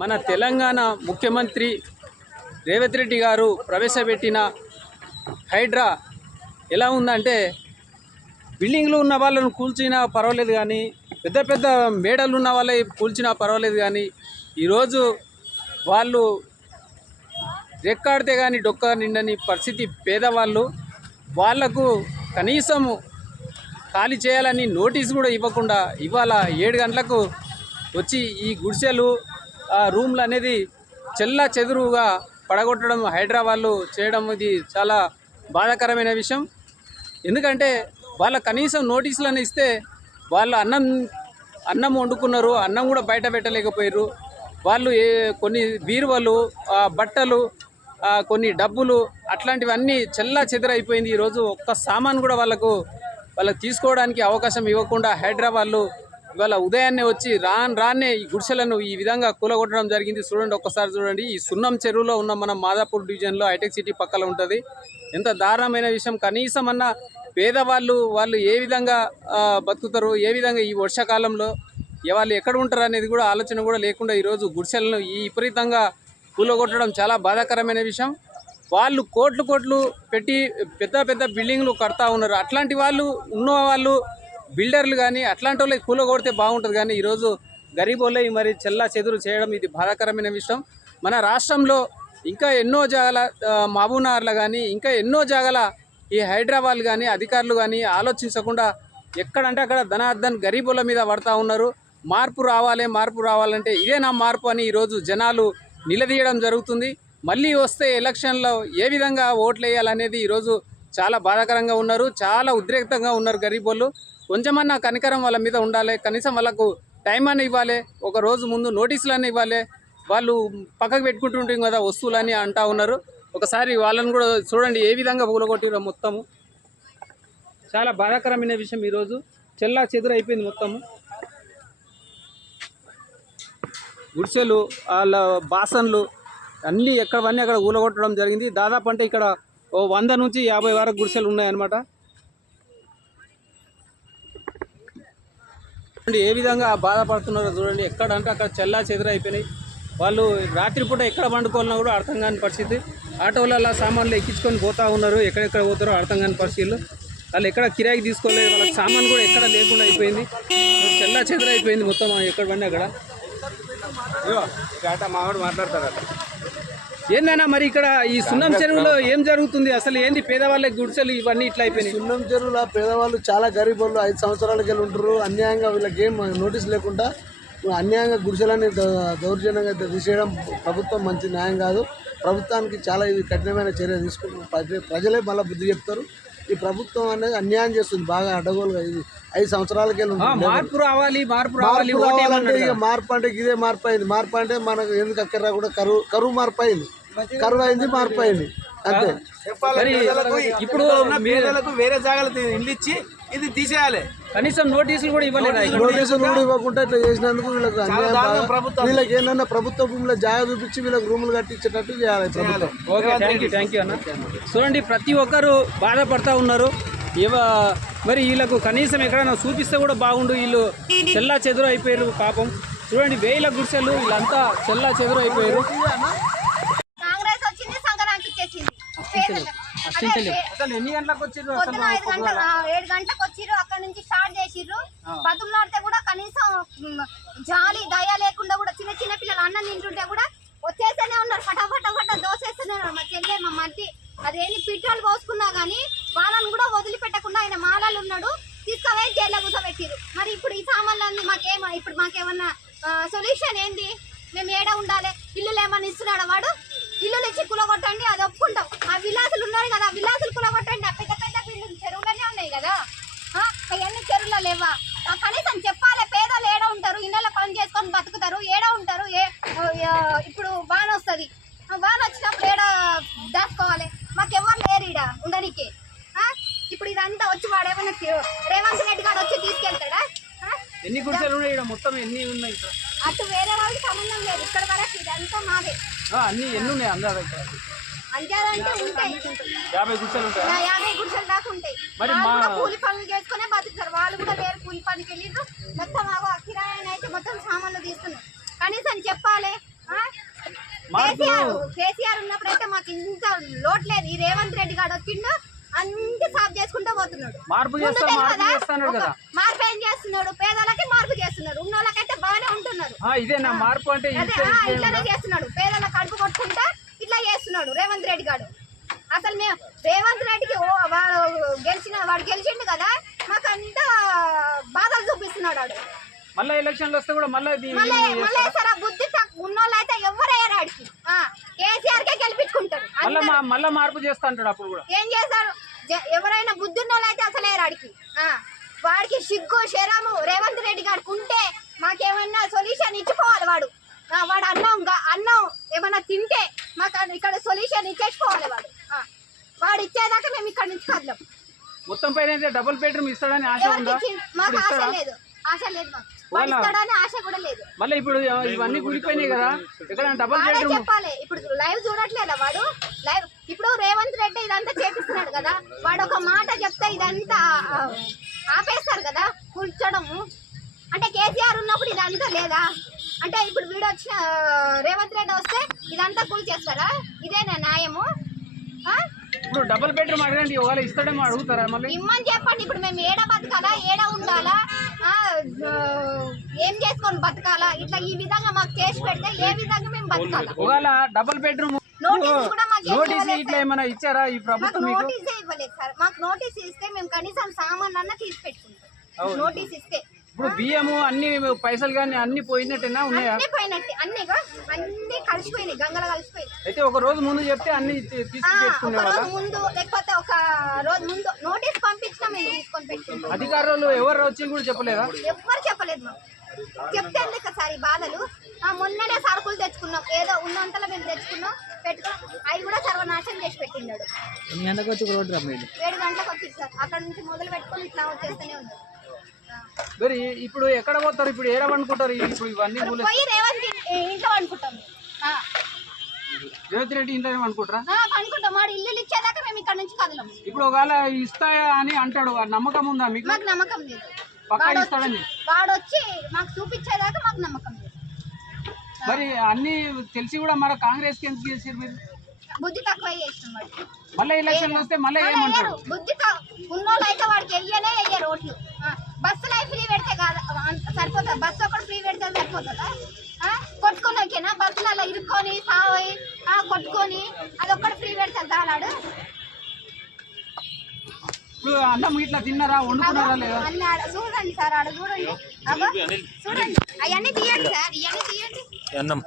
మన తెలంగాణ ముఖ్యమంత్రి రేవంత్ రెడ్డి గారు ప్రవేశపెట్టిన హైడ్రా ఎలా ఉందంటే బిల్డింగ్లు ఉన్న వాళ్ళను కూల్చినా పర్వాలేదు కానీ పెద్ద పెద్ద మేడలు ఉన్న వాళ్ళే కూల్చినా పర్వాలేదు కానీ ఈరోజు వాళ్ళు రెక్కాడితే కానీ డొక్క నిండని పరిస్థితి పేదవాళ్ళు వాళ్లకు కనీసం ఖాళీ చేయాలని నోటీస్ కూడా ఇవ్వకుండా ఇవాళ 7 గంటలకు వచ్చి ఈ గుడిసెలు రూమ్లు అనేది చెల్లా చెదురుగా పడగొట్టడం హైదరాబాద్లో చేయడం ఇది చాలా బాధాకరమైన విషయం. ఎందుకంటే వాళ్ళ కనీసం నోటీసులను ఇస్తే వాళ్ళు అన్నం వండుకున్నారు, అన్నం కూడా బయట పెట్టలేకపోయారు. వాళ్ళు కొన్ని బీరువలు, బట్టలు, కొన్ని డబ్బులు అట్లాంటివన్నీ చెల్లా చెదరైపోయింది. ఈరోజు ఒక్క సామాన్ కూడా వాళ్ళకు తీసుకోవడానికి అవకాశం ఇవ్వకుండా హైదరాబాద్లో ఇవాళ ఉదయాన్నే వచ్చి రాన్నే ఈ గుడిసెలను ఈ విధంగా కూలగొట్టడం జరిగింది. చూడండి, ఒక్కసారి చూడండి. ఈ సున్నం చెరువులో ఉన్న మన మాదాపూర్ డివిజన్లో హైటెక్ సిటీ పక్కన ఉంటుంది. ఎంత దారుణమైన విషయం. కనీసం అన్న వాళ్ళు ఏ విధంగా బతుకుతారు, ఏ విధంగా ఈ వర్షాకాలంలో వాళ్ళు ఎక్కడ ఉంటారు అనేది కూడా ఆలోచన కూడా లేకుండా ఈరోజు గుడిసెలను ఈ విపరీతంగా కూలగొట్టడం చాలా బాధాకరమైన విషయం. వాళ్ళు కోట్లు పెట్టి పెద్ద బిల్డింగ్లు కడతా ఉన్నారు. అట్లాంటి వాళ్ళు బిల్డర్లు కానీ అట్లాంటి వాళ్ళకి కూలగొడితే బాగుంటుంది. కానీ ఈరోజు గరీబోళ్ళే మరి చెల్లా చెదురు చేయడం ఇది బాధాకరమైన విషయం. మన రాష్ట్రంలో ఇంకా ఎన్నో జాగాల మహబూబ్నగర్లో కానీ ఇంకా ఎన్నో జాగాల ఈ హైదరాబాద్ కానీ అధికారులు కానీ ఆలోచించకుండా ఎక్కడంటే అక్కడ ధనార్దన్ గరీబోళ్ళ మీద పడతా ఉన్నారు. మార్పు రావాలంటే ఇదే నా మార్పు అని ఈరోజు జనాలు నిలదీయడం జరుగుతుంది. మళ్ళీ వస్తే ఎలక్షన్లో ఏ విధంగా ఓట్లు వేయాలనేది ఈరోజు చాలా బాధాకరంగా ఉన్నారు, చాలా ఉద్రేక్తంగా ఉన్నారు గరీబోళ్ళు. కొంచెమన్నా కనికరం వాళ్ళ మీద ఉండాలి. కనీసం వాళ్ళకు టైం అని ఇవ్వాలి, ఒక రోజు ముందు నోటీసులన్నీ ఇవ్వాలి. వాళ్ళు పక్కకు పెట్టుకుంటుంటాం కదా వస్తువులని అంటా ఉన్నారు. ఒకసారి వాళ్ళని కూడా చూడండి ఏ విధంగా పూలగొట్టిరో మొత్తము. చాలా బాధాకరమైన విషయం. ఈరోజు చెల్లా చెదురు అయిపోయింది మొత్తము. గుడిసెలు, వాళ్ళ బాసన్లు అన్నీ ఎక్కడవన్నీ అక్కడ ఊలగొట్టడం జరిగింది. దాదాపు అంటే ఇక్కడ 100 నుంచి 50 వరకు గుడిసెలు ఉన్నాయన్నమాట. ఏ విధంగా బాధపడుతున్నారో చూడండి. ఎక్కడంటే అక్కడ చెల్లా చెదురు అయిపోయినాయి. వాళ్ళు రాత్రిపూట ఎక్కడ పండుకోవాలన్నా కూడా అర్థం కాని పరిస్థితి. ఆటోలలో సామాన్లు ఎక్కించుకొని పోతూ ఉన్నారు. ఎక్కడెక్కడ పోతారో అర్థం కాని పరిస్థితులు. వాళ్ళు ఎక్కడ కిరాయికి తీసుకోలేదు. వాళ్ళకి సామాన్ కూడా ఎక్కడ లేకుండా అయిపోయింది. చెల్లా చెదురు అయిపోయింది మొత్తం. ఎక్కడ పండి అక్కడ మావాడు మాట్లాడతారట. ఏందన్నా మరి ఇక్కడ ఈ సున్నం చెరువులో ఏం జరుగుతుంది అసలు? ఏంది పేదవాళ్ళకి గుడిసెలు ఇవన్నీ ఇట్లా అయిపోయినాయి? సున్నం చెరువులో పేదవాళ్ళు చాలా గరీబ్ 5 సంవత్సరాలకి వెళ్ళి ఉంటారు. అన్యాయంగా వీళ్ళకి ఏం నోటీస్ లేకుండా అన్యాయంగా గుడిసెలని దౌర్జన్యంగా తీసేయడం ప్రభుత్వం మంచి న్యాయం కాదు. ప్రభుత్వానికి చాలా ఇది కఠినమైన చర్య తీసుకుంటారు. ప్రజలే మళ్ళీ బుద్ధి చెప్తారు. ఈ ప్రభుత్వం అనేది అన్యాయం చేస్తుంది బాగా అడ్డగోలుగా. ఇది 5 సంవత్సరాలకి మార్పు రావాలి అంటే ఇక మార్పు అంటే ఇదే మార్పు అయింది. మార్పు అంటే మనకు ఎందుకు అక్కడ కూడా కరువు మార్పు అయింది. కరువు అయింది, మార్పు అయింది అంతే. ఇప్పుడు వేరే జాగాలు ఇల్లు ఇచ్చి ఇది తీసేయాలి. కనీసం నోటీసులు కూడా ఇవ్వలేదు. నోటీసులు కూడా ఇవ్వకుండా ఇట్లా చేసినందుకు వీళ్ళకి ఏంటన్నా ప్రభుత్వ భూమిలో జాగా చూపించి వీళ్ళకి రూములు కట్టించేటట్టు చేయాలి ప్రభుత్వం. ఓకే, థ్యాంక్ యూ అన్న. చూడండి, ప్రతి ఒక్కరు బాధపడతా ఉన్నారు. మరి వీళ్ళకు కనీసం ఎక్కడైనా చూపిస్తే కూడా బాగుండు. వీళ్ళు చెల్లా చెదురు అయిపోయారు పాపం. చూడండి, 1000 గుడిసెలు వీళ్ళంతా చెల్లా చెదురు అయిపోయారు. అసలు ఎన్ని గంటలకు వచ్చిర్రు? 7 గంటలకు వచ్చిర్రు. అక్కడ నుంచి స్టార్ట్ చేసిర్రు. బతుకులాడితే కూడా కనీసం జాలి దయ లేకుండా కూడా చిన్న పిల్లలు అన్నం తింటుంటే కూడా వచ్చేస్తూనే ఉన్నారు. ఫటాఫట దోసేస్తూనే ఉన్నారు. మా చెల్లె మా మధ్య అదేంటి పెట్రోల్ పోసుకున్నా గానీ వాళ్ళని కూడా వదిలిపెట్టకుండా ఆయన మాలాలు ఉన్నాడు తీసుకుపోయి జైల్లో కూర్చోబెట్టిరు. మరి ఇప్పుడు ఈ సామాన్లన్నీ మాకేమన్నా సొల్యూషన్ ఏంది? మేము ఏడ ఉండాలి? ఇల్లులు ఏమన్నా ఇస్తున్నాడా వాడు? ఇల్లులు ఇచ్చి కులగొట్టండి, అది ఒప్పుకుంటాం. ఆ విలాసులు ఉన్నారు కదా, విలాసులు కులగొట్టండి. ఆ పెద్ద బిల్డింగ్ చెరువులనే ఉన్నాయి కదా, అవన్నీ చెరువులో లేవా? కనీసం చెప్పాలి. పేదలు ఏడ ఉంటారు? ఇళ్ళలో పని చేసుకొని బతుకుతారు, ఏడ ఉంటారు? ఇప్పుడు వాన వస్తుంది, వాన వచ్చినప్పుడు ఏడ దాచుకోవాలి? మాకెవరు లేరు ఈడ ఉండడానికి. ఇప్పుడు ఇదంతా వచ్చి వాడేమన్నా రేవంత్ రెడ్డి గారు వచ్చి తీసుకెళ్తాడా? ఎన్ని గుడిసెలు ఉన్నాయి మొత్తం? ఎన్ని ఉన్నాయి? అటు వేరే వాళ్ళకి సంబంధం లేదు. ఇక్కడ వరకు ఇదంతా మాదే. అన్ని ఎన్ని ఉన్నాయి అందాజ? అందాజంటే ఉంటాయి 50 గుడిసెలు ఉంటాయి. 50 గుడిసెలు దాకా ఉంటాయి. మరి కూలి పనులు చేసుకునే బతుకుతారు. వాళ్ళు కూడా వేరే కూలి పనికి వెళ్ళిండ్రు. మొత్తం కిరాయి అయితే మొత్తం సామాన్లు తీసుకున్నారు. కనీసం చెప్పాలి. కేసీఆర్ ఉన్నప్పుడైతే మాకు ఇంత లోటు లేదు. ఈ రేవంత్ రెడ్డి గారు వచ్చిండు అన్ని సాఫ్ చేసుకుంటూ పోతున్నాడు. మార్పు ముందు తెలియదా? చేస్తాడు కదా. మార్పు ఏం చేస్తున్నాడు? పేదలకి మార్పు చేస్తున్నాడు, ఉన్న వాళ్ళకైతే బాగానే ఉంటున్నారు. ఇదేనా మార్పు అంటే? ఇట్లానే చేస్తున్నాడు, పేదల కడుపు కొట్టుకుంటా ఇట్లా చేస్తున్నాడు రేవంత్ రెడ్డి గారు. అసలు మేము రేవంత్ రెడ్డికి వాడు గెలిచిండు కదా, మాకు అంత బాధలు చూపిస్తున్నాడు వాడు. మళ్ళీ ఎలక్షన్లు వస్తే కూడా మళ్ళీ సరే బుద్ధి ఉన్నోళ్ళు అయితే ఎవరు అయ్యారు ఆడికి. కేసీఆర్ కే గెలిపించుకుంటారు. మళ్ళీ మార్పు చేస్తా అంటాడు. అప్పుడు కూడా ఏం చేస్తారు? ఎవరైనా బుద్ధి ఉన్నోళ్ళు అయితే అసలు అయ్యారు ఆడికి. వాడికి సిగ్గు శరము రేవంత్ రెడ్డి గారికి ఉంటే మాకేమన్నా సొల్యూషన్ ఇచ్చుకోవాలి. వాడు అన్నం ఏమన్నా తింటే మాకు ఇక్కడ సొల్యూషన్ ఇచ్చేసుకోవాలి. వాడు ఇచ్చేదాకా మేము ఇక్కడ నుంచి కదలం. మొత్తం పైన డబుల్ బెడ్రూమ్ ఇస్తాడని ఆశ ఉందా? మాకు ఆశ లేదు మాకు ఇస్తాడని ఆశ కూడా లేదు. మళ్ళీ ఇప్పుడు ఇవన్నీ కూలిపోయినాయి కదా, ఇక్కడ డబుల్ బెడ్రూమ్ చెప్పాలి. ఇప్పుడు లైవ్ చూడట్లేదా వాడు? లైవ్ ఇప్పుడు రేవంత్ రెడ్డి ఇదంతా చేపిస్తున్నాడు కదా, వాడు ఒక మాట చెప్తే ఇదంతా ఆపేస్తారు కదా కూర్చోడము. అంటే కేసీఆర్ ఉన్నప్పుడు ఇదంతా లేదా? అంటే ఇప్పుడు వీడు వచ్చిన రేవంత్ రెడ్డి వస్తే ఇదంతా కూల్చేస్తారా? ఇదేనా న్యాయము? ఇప్పుడు డబుల్ బెడ్రూమ్ అడగండి, ఒకవేళ ఇస్తాడేమో అడుగుతారా? మళ్ళీ ఇమ్మని చెప్పండి. ఇప్పుడు మేము ఏడ బతకాలా, ఏడ ఉండాలా, ఏం చేసుకొని బతకాలా? ఇట్లా ఈ విధంగా మాకు చేసి పెడితే ఏ విధంగా మేము బతకాలా? ఒకవేళ డబుల్ బెడ్రూమ్ నోటీస్ ఇట్లా ఏమైనా ఇచ్చారా ఈ ప్రభుత్వం? నోటీసే ఇవ్వలేదు సార్. మాకు నోటీస్ ఇస్తే మేము కనీసం సామాన్ అన్న తీసి పెట్టుకుంటాం. నోటీస్ ఇస్తే ఇప్పుడు బియ్యము అన్ని పైసలు కానీ అన్ని పోయినట్టేనా ఉన్నాయా? అన్ని పోయినట్టే, అన్ని కలిసిపోయినాయి, గంగలు కలిసిపోయినాయి. అయితే ఒక రోజు ముందు చెప్తే అన్ని తీసుకునేవాళ్ళ? ముందు లేకపోతే ఒక రోజు ముందు నోటీస్ పంపించినా మేము తీసుకొని పెట్టుకుంటాం. అధికారులు ఎవరు వచ్చి కూడా చెప్పలేదా? ఎవ్వరు చెప్పలేదు మాకు. చెప్తే ఎందుకు సార్ ఈ బాధలు? మొన్ననే సరుకులు తెచ్చుకున్నాం, ఏదో ఉన్నంతలో మేము తెచ్చుకున్నాం, పెట్టుకున్నాం. అవి కూడా సర్వనాశనం చేసి పెట్టిండాడు. 7 గంటలకు వచ్చి 7 గంటలకు వచ్చింది సార్. అక్కడ నుంచి మొదలు పెట్టుకొని ఇట్లా వచ్చేస్తూనే ఉంది. మరి ఇప్పుడు ఎక్కడ పోతారు? ఇప్పుడు ఏడ అనుకుంటారు? ఇప్పుడు ఇవన్నీ పోయి రేవంత్ ఇంట్లో అనుకుంటాం. రేవంత్ రెడ్డి ఇంట్లో అనుకుంటారా? అనుకుంటాం. వాడు ఇల్లు ఇచ్చేదాకా మేము ఇక్కడ నుంచి కదలం. ఇప్పుడు ఒకవేళ ఇస్తాయా అని అంటాడు, నమ్మకం ఉందా మీకు? మాకు నమ్మకం లేదు. పక్కా ఇస్తాడని వాడు వచ్చి మాకు చూపించేదాకా మాకు నమ్మకం లేదు. మరి అన్ని తెలిసి కూడా మరి కాంగ్రెస్ కి ఎందుకు చేసారు మీరు? బుద్ధి తక్కువ చేసిన వాడు. మళ్ళీ ఎలక్షన్లు వస్తే మళ్ళీ ఏమంటారు? బుద్ధి ఉన్నోళ్ళు అయితే వాడికి వెయ్యరు ఓట్లు. బస్సులో ఫ్రీ పెడితే కాదు సరిపోతుంది. బస్సు ఒకటి ఫ్రీ పెడితే సరిపోతుందా? కొట్టుకోనికేనా? బస్సులలో ఇరుక్కొని సాయి కొట్టుకొని అదొక్కటి ఫ్రీ పెడితే చాలాడు. ఇప్పుడు అన్నం ఇట్లా తిన్నారా, వండుకున్నారా లేదా? చూడండి సార్, ఆడ చూడండి, చూడండి. అవన్నీ తీయండి సార్, ఇవన్నీ తీయండి. అన్నం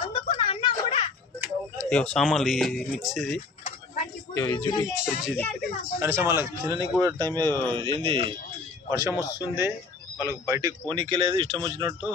వండుకున్న అన్నం కూడా సామాన్లు మిక్స్ ఇది ఫ్రిడ్జ్ ఇది కనీసం వాళ్ళకి తినడానికి కూడా టైం ఏంది. వర్షం వస్తుంది, వాళ్ళకి బయటికి పోనీకే లేదు, ఇష్టం వచ్చినట్టు